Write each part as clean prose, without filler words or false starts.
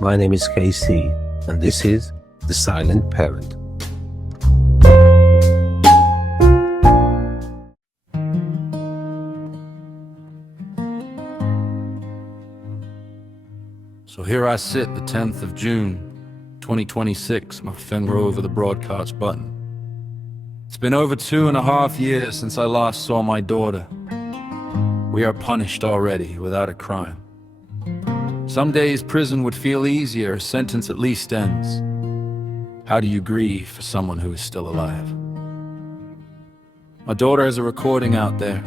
My name is Kaycee, and this is The Silent Parent. So here I sit, the 10th of June, 2026, my finger over the broadcast button. It's been over 2.5 years since I last saw my daughter. We are punished already without a crime. Some days prison would feel easier, a sentence at least ends. How do you grieve for someone who is still alive? My daughter has a recording out there.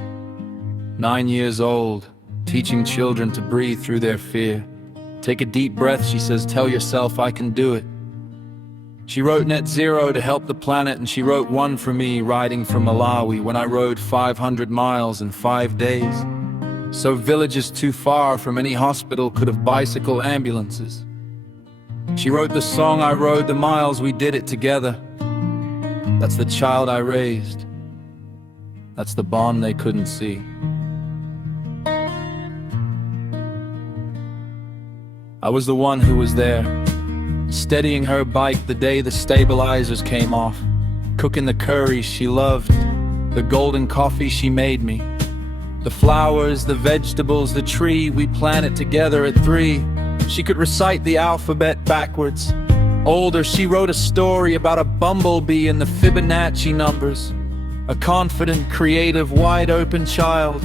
9 years old, teaching children to breathe through their fear. Take a deep breath, she says, tell yourself I can do it. She wrote net zero to help the planet, and she wrote one for me riding from Malawi when I rode 500 miles in 5 days. So villages too far from any hospital could have bicycle ambulances. She wrote the song I rode, the miles we did it together. That's the child I raised. That's the bond they couldn't see. I was the one who was there, steadying her bike the day the stabilizers came off, cooking the curries she loved, the golden coffee she made me, the flowers, the vegetables, the tree we planted together at 3. She could recite the alphabet backwards. Older, she wrote a story about a bumblebee and the Fibonacci numbers, a confident, creative, wide-open child.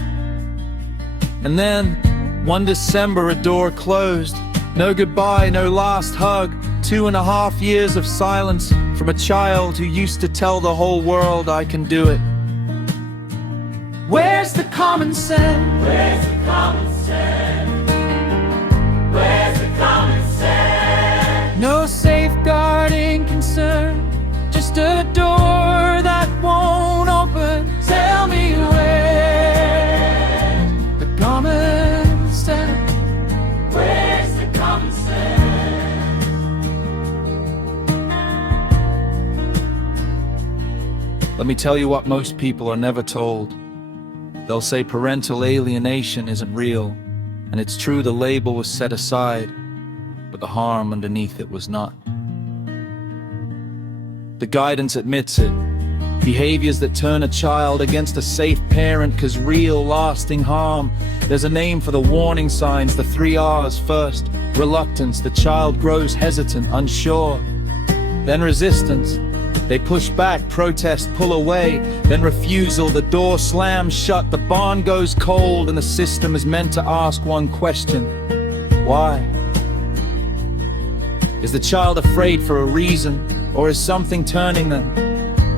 And then, one December, a door closed. No goodbye, no last hug. 2.5 years of silence from a child who used to tell the whole world I can do it. Where's the common sense? Where's the common sense? Where's the common sense? No safeguarding concern, just a door that won't open. Tell me where the common sense. Where's the common sense? Let me tell you what most people are never told. They'll say parental alienation isn't real, and it's true the label was set aside, but the harm underneath it was not. The guidance admits it. Behaviors that turn a child against a safe parent cause real lasting harm. There's a name for the warning signs, the 3 R's. First, reluctance. The child grows hesitant, unsure. Then resistance. They push back, protest, pull away. Then refusal. The door slams shut, the bond goes cold, and the system is meant to ask one question. Why? Is the child afraid for a reason, or is something turning them?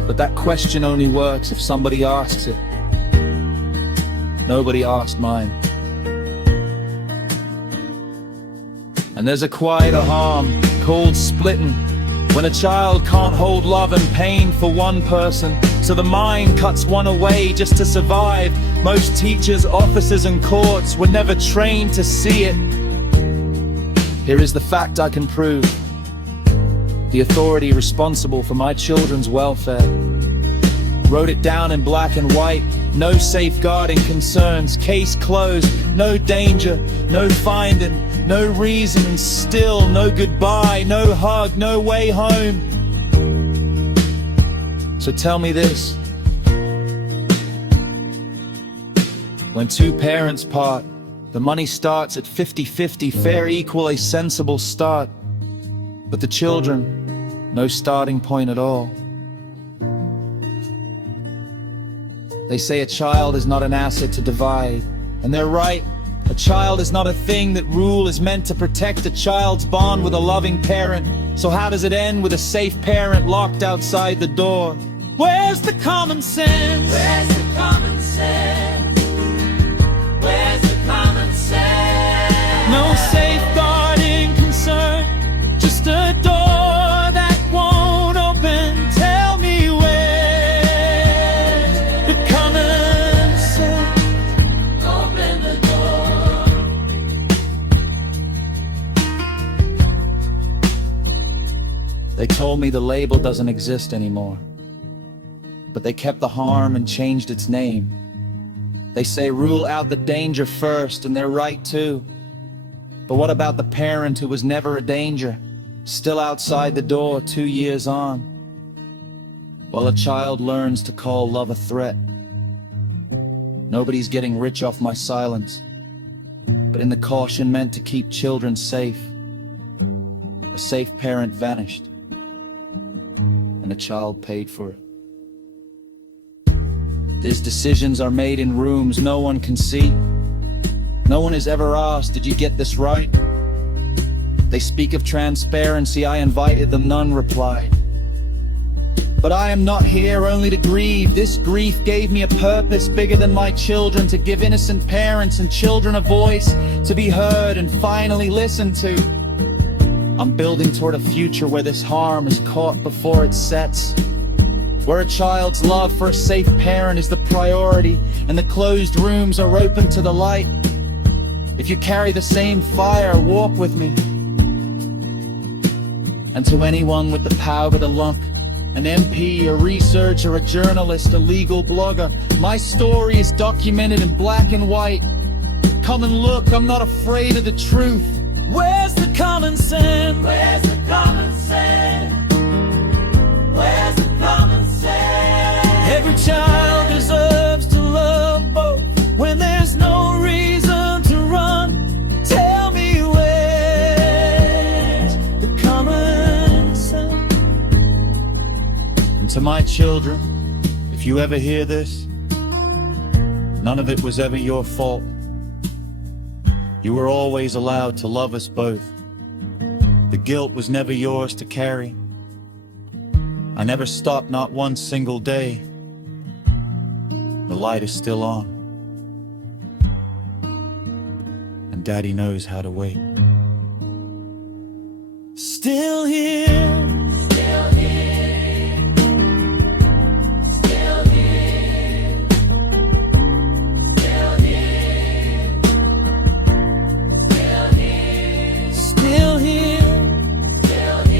But that question only works if somebody asks it. Nobody asked mine. And there's a quieter harm called splitting, when a child can't hold love and pain for one person, so the mind cuts one away just to survive. Most teachers, officers and courts were never trained to see it. Here is the fact I can prove. The authority responsible for my children's welfare wrote it down in black and white. No safeguarding concerns, case closed. No danger, no finding, no reason, and still no goodbye, no hug, no way home. So tell me this. When 2 parents part, the money starts at 50-50, fair, equal, a sensible start. But the children, no starting point at all. They say a child is not an asset to divide, and they're right. A child is not a thing. That rule is meant to protect a child's bond with a loving parent. So how does it end with a safe parent locked outside the door? Where's the common sense? Where's the common sense? Where's the common sense? No safeguarding concern, just a door that won't open. Tell me where's the common sense? Open the door. They told me the label doesn't exist anymore, but they kept the harm and changed its name. They say rule out the danger first, and they're right too. But what about the parent who was never a danger, still outside the door 2 years on? Well, a child learns to call love a threat. Nobody's getting rich off my silence, but in the caution meant to keep children safe, a safe parent vanished, and a child paid for it. These decisions are made in rooms no one can see. No one is ever asked, did you get this right? They speak of transparency, I invited them, none replied. But I am not here only to grieve. This grief gave me a purpose bigger than my children, to give innocent parents and children a voice, to be heard and finally listened to. I'm building toward a future where this harm is caught before it sets, where a child's love for a safe parent is the priority, and the closed rooms are open to the light. If you carry the same fire, walk with me. And to anyone with the power to lump, an MP, a researcher, a journalist, a legal blogger, my story is documented in black and white. Come and look, I'm not afraid of the truth. Where's the common sense? Where's the common sense? Where's the common sense? Every child deserves to love both. When there's no reason to run, tell me where's the common sense? And to my children, if you ever hear this, none of it was ever your fault. You were always allowed to love us both. The guilt was never yours to carry. I never stopped, not one single day. The light is still on, and Daddy knows how to wait. Still here, Still here. Still here. Still here. Still here. still here. Still here.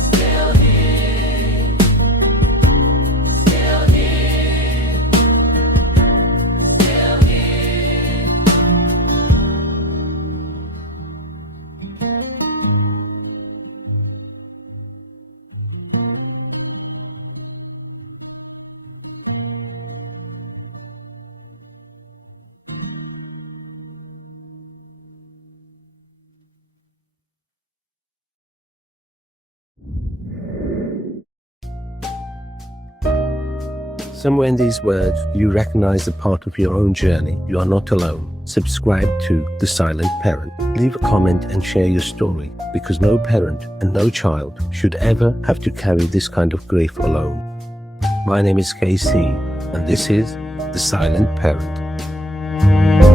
Still here. Still here. Still here. Somewhere in these words, you recognize a part of your own journey. You are not alone. Subscribe to The Silent Parent. Leave a comment and share your story, because no parent and no child should ever have to carry this kind of grief alone. My name is Kaycee, and this is The Silent Parent.